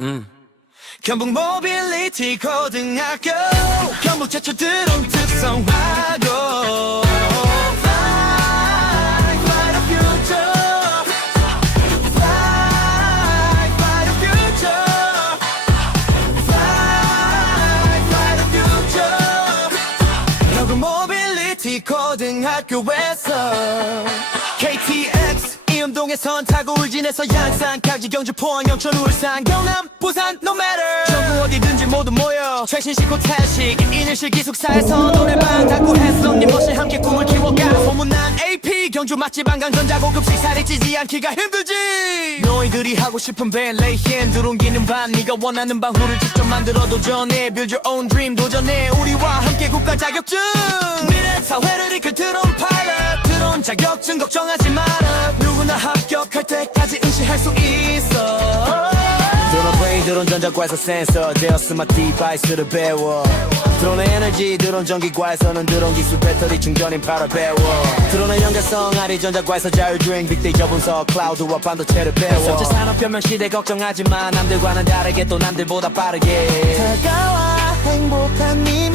음. 경북 모빌리티 고등학교 경북 최초 드론 특성화고 Fly, fly the future. Fly, fly the future. Fly, fly the future. 경북 모빌리티 고등학교에서 KTX 이음동에선 타고 울진에서 양산 강지 경주 포항 영천 울산 경남 부산 no matter. 전국 어디든지 모두 모여. 최신 식고 태식 인일실 기숙사에서 노래방 닫고 했었니 멋이 함께 꿈을 키워가. 소문난 AP 경주 맛집 한강 전자 고급 식사를 찌지 않기가 힘들지. 너희들이 하고 싶은 벨레 핸들 옮기는 반 네가 원하는 방구를 직접 만들어 도전해. Build your own dream 도전해. 우리와 함께 국가 자격증. 미래 사회를 이끌 드론 파일럿. 드론 자격증 걱정하지 마라 할 수 있어. 드론 브레인 드론 전자과에서 센서. 제어 스마트 디바이스를 배워. 드론의 에너지 드론 전기과에서는 드론 기술 배터리 충전인 바로 배워. 드론의 연결성 아리 전자과에서 자율주행 빅데이터 분석 클라우드와 반도체를 배워. 현재 산업 변명 시대 걱정하지 마. 남들과는 다르게 또 남들보다 빠르게. 다가와 행복한 이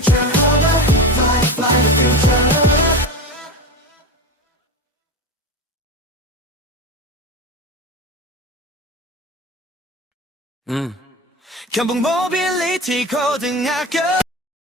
future 경북 모빌리티 고등학교